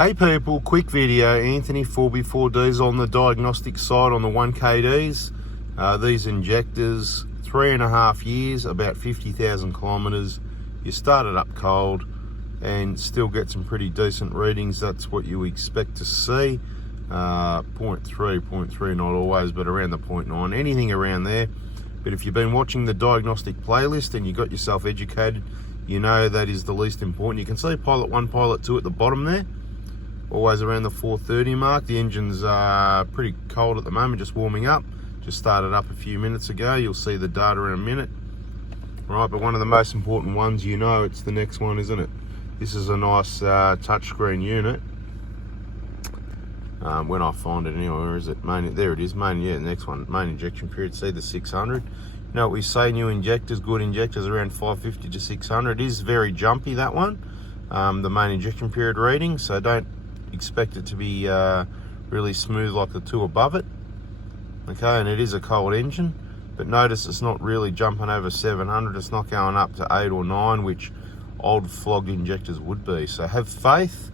Hey people, quick video. Anthony 4x4 diesel on the diagnostic side on the 1KDs. These injectors, 3.5 years, about 50,000 kilometers. You started up cold and still get some pretty decent readings. That's what you expect to see. 0.3, not always, but around the 0.9, anything around there. But if you've been watching the diagnostic playlist and you got yourself educated, you know that is the least important. You can see pilot 1, pilot 2 at the bottom there. Always around the 430 mark. The engine's pretty cold at the moment, just warming up. Just started up a few minutes ago. You'll see the data in a minute. Right, but one of the most important ones, you know, it's the next one, isn't it? This is a nice touchscreen unit. When I find it anyway, where is it? Main, there it is, main, yeah, the next one. Main injection period, see the 600. You know what we say, new injectors, good injectors, around 550 to 600. It is very jumpy, that one. The main injection period reading, so don't expect it to be really smooth like the two above it. Okay, and it is a cold engine, but notice it's not really jumping over 700. It's not going up to 8 or 9, which old flogged injectors would be. So have faith.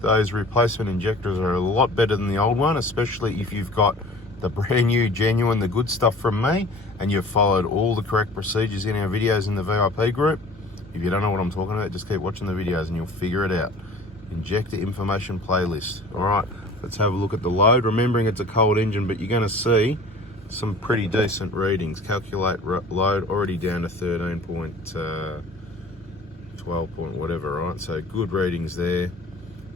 Those replacement injectors are a lot better than the old one, especially if you've got the brand new, genuine, the good stuff from me, and you've followed all the correct procedures in our videos in the VIP group. If you don't know what I'm talking about, just keep watching the videos and you'll figure it out. Injector information playlist. All right, let's have a look at the load. Remembering it's a cold engine, but you're going to see some pretty decent readings. Calculate load already down to 13.12 point whatever, right? So good readings there.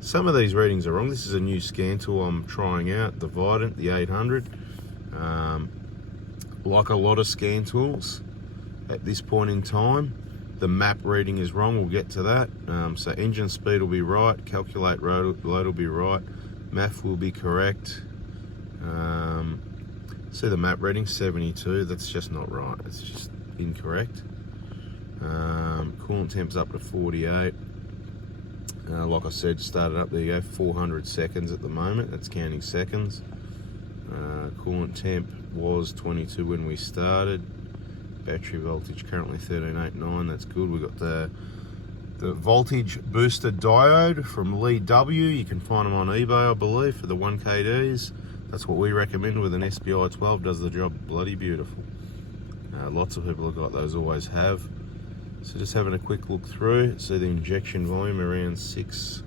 Some of these readings are wrong. This is a new scan tool I'm trying out, the Vidant, the 800. Like a lot of scan tools at this point in time, the map reading is wrong. We'll get to that. So engine speed will be right, calculate load will be right, MAF will be correct. See the map reading 72, that's just not right, it's just incorrect. Coolant temp's up to 48. Like I said, started up, there you go, 400 seconds at the moment, that's counting seconds. Coolant temp was 22 when we started. Battery voltage currently 1389, that's good. We've got the voltage booster diode from Lee W. You can find them on eBay, I believe, for the 1KDs. That's what we recommend with an SBI 12, does the job bloody beautiful. Lots of people have got those, always have. So just having a quick look through, see the injection volume around 6,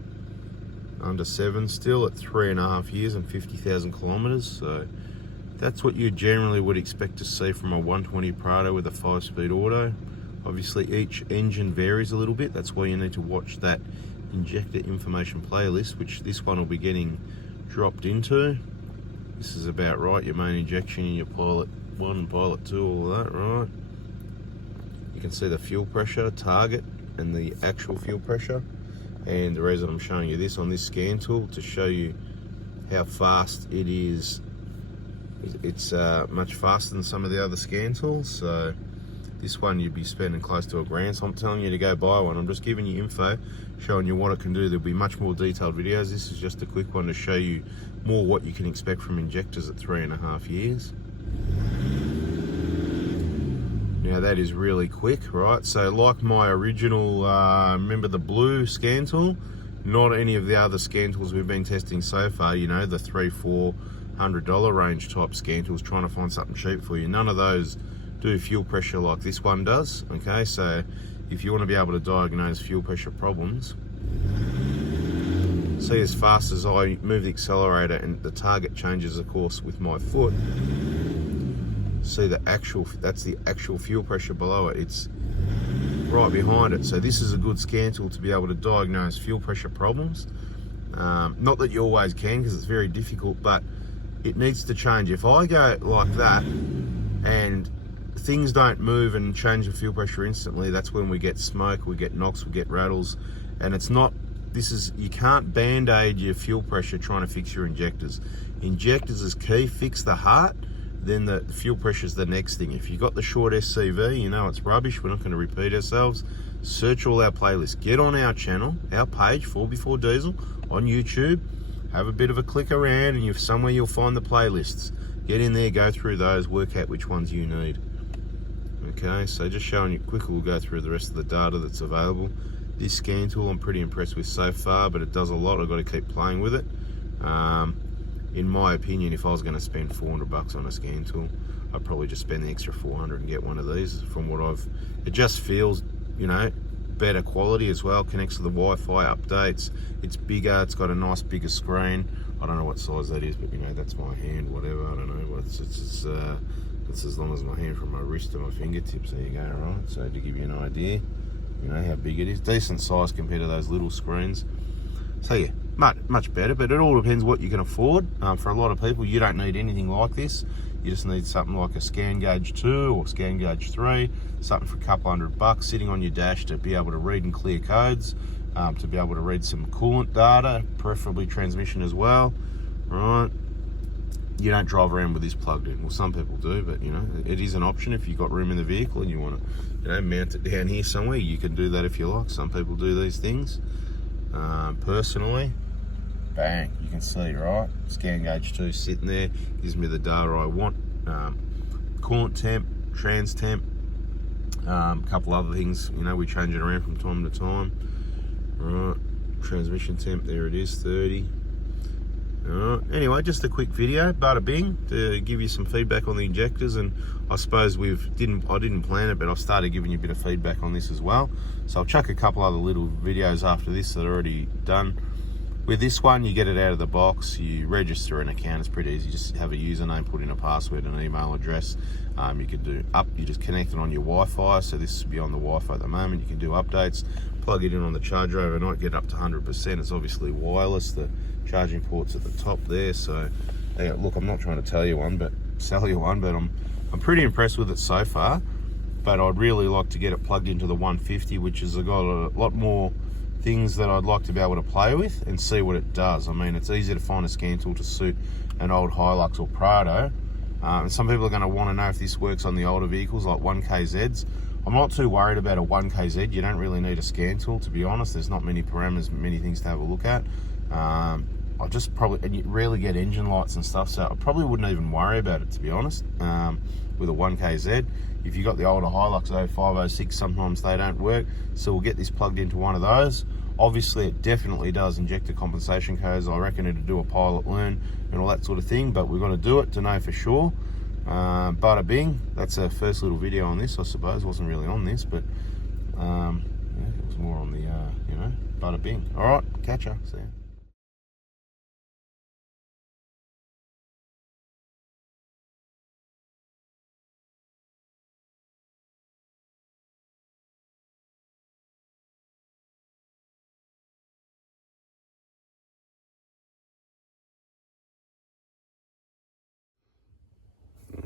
under 7 still at 3.5 years and 50,000 kilometers. So that's what you generally would expect to see from a 120 Prado with a 5-speed auto. Obviously each engine varies a little bit, that's why you need to watch that injector information playlist, which this one will be getting dropped into. This is about right, your main injection and your pilot 1, pilot 2, all that, right? You can see the fuel pressure, target, and the actual fuel pressure. And the reason I'm showing you this on this scan tool, to show you how fast it is. It's much faster than some of the other scan tools, so this one you'd be spending close to $1,000. So I'm telling you to go buy one. I'm just giving you info, showing you what it can do. There'll be much more detailed videos. This is just a quick one to show you more what you can expect from injectors at 3.5 years. Now that is really quick, right? So like my original, remember the blue scan tool? Not any of the other scan tools we've been testing so far, you know, the $300-400 range type scan tools, trying to find something cheap for you. None of those do fuel pressure like this one does, okay? So if you want to be able to diagnose fuel pressure problems, see as fast as I move the accelerator and the target changes, of course, with my foot, see the actual, that's the actual fuel pressure below it. It's right behind it. So this is a good scan tool to be able to diagnose fuel pressure problems. Not that you always can, because it's very difficult, but it needs to change. If I go like that and things don't move and change the fuel pressure instantly, that's when we get smoke, we get knocks, we get rattles. And it's not, this is, you can't band-aid your fuel pressure trying to fix your injectors. Injectors is key, fix the heart, then the fuel pressure is the next thing. If you've got the short SCV, you know it's rubbish, we're not going to repeat ourselves. Search all our playlists, get on our channel, our page, 4x4 Diesel on YouTube, have a bit of a click around, and somewhere you'll find the playlists. Get in there, go through those, work out which ones you need. Okay, so just showing you quickly, we'll go through the rest of the data that's available. This scan tool I'm pretty impressed with so far, but it does a lot. I've got to keep playing with it. In my opinion, if I was going to spend $400 on a scan tool, I'd probably just spend the extra 400 and get one of these. From what it just feels, you know, better quality as well. Connects to the Wi-Fi, updates. It's bigger. It's got a nice bigger screen. I don't know what size that is, but you know, that's my hand. Whatever. I don't know. It's as long as my hand from my wrist to my fingertips. There you go. Right. So to give you an idea, you know how big it is. Decent size compared to those little screens. So yeah, much better, but it all depends what you can afford. For a lot of people, you don't need anything like this. You just need something like a Scan Gauge 2 or Scan Gauge 3, something for a couple $100 sitting on your dash to be able to read and clear codes, to be able to read some coolant data, preferably transmission as well, right? You don't drive around with this plugged in. Well, some people do, but you know, it is an option if you've got room in the vehicle and you want to, you know, mount it down here somewhere. You can do that if you like. Some people do these things. Personally, bang, you can see, right? Scan Gauge 2 sitting there, gives me the data I want. Coolant temp, trans temp, a couple other things, you know, we change it around from time to time. Right, transmission temp, there it is, 30. Anyway, just a quick video, bada bing, to give you some feedback on the injectors, and I suppose I didn't plan it, but I've started giving you a bit of feedback on this as well. So I'll chuck a couple other little videos after this that are already done. With this one, you get it out of the box, you register an account, it's pretty easy, just have a username, put in a password and an email address. You can do you just connect it on your Wi-Fi, so this is beyond the Wi-Fi at the moment. You can do updates, plug it in on the charger overnight, get up to 100%. It's obviously wireless, the charging port's at the top there. So yeah, look, I'm not trying to sell you one, but I'm pretty impressed with it so far. But I'd really like to get it plugged into the 150, which has got a lot more things that I'd like to be able to play with and see what it does. I mean, it's easy to find a scan tool to suit an old Hilux or Prado. And some people are going to want to know if this works on the older vehicles like 1KZs. I'm not too worried about a 1KZ. You don't really need a scan tool, to be honest. There's not many parameters, many things to have a look at. And you rarely get engine lights and stuff, so I probably wouldn't even worry about it, to be honest, with a 1KZ. If you got the older Hilux 05, 06, sometimes they don't work, so we'll get this plugged into one of those. Obviously, it definitely does injector compensation codes. I reckon it'll do a pilot learn and all that sort of thing, but we've got to do it to know for sure. Bada bing, that's our first little video on this, I suppose. It wasn't really on this, but yeah, it was more on the, you know, bada bing. All right, catch ya. See ya.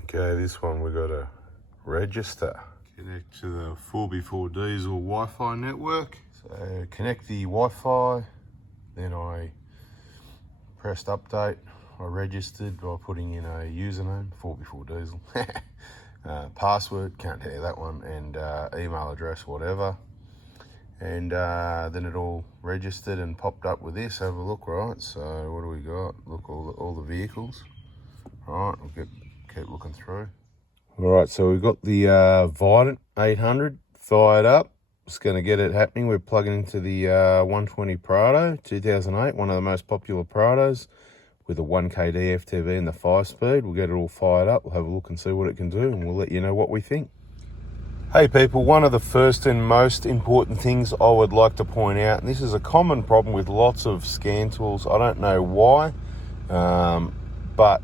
Okay, this one we got to register. Connect to the 4x4 diesel Wi-Fi network. So connect the Wi-Fi, then I pressed update. I registered by putting in a username, 4x4 diesel, password, can't tell you that one, and email address, whatever. And then it all registered and popped up with this. Have a look, right? So what do we got? Look, all the vehicles. Right, we'll keep looking through. All right, so we've got the Vidant 800 fired up. Just going to get it happening. We're plugging into the 120 Prado 2008, one of the most popular Prados, with a 1KD FTV and the 5-speed. We'll get it all fired up. We'll have a look and see what it can do, and we'll let you know what we think. Hey people, one of the first and most important things I would like to point out, and this is a common problem with lots of scan tools, I don't know why, but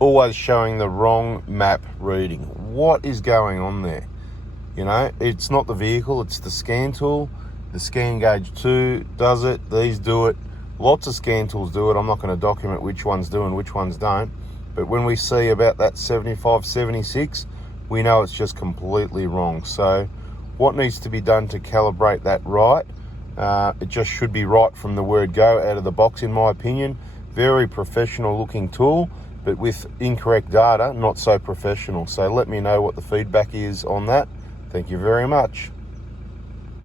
always showing the wrong map reading. What is going on there? You know, it's not the vehicle, it's the scan tool. The Scan Gauge 2 does it, these do it. Lots of scan tools do it. I'm not going to document which ones do and which ones don't. But when we see about that 75, 76, we know it's just completely wrong. So what needs to be done to calibrate that right? It just should be right from the word go out of the box, in my opinion. Very professional looking tool, but with incorrect data, not so professional. So let me know what the feedback is on that. Thank you very much.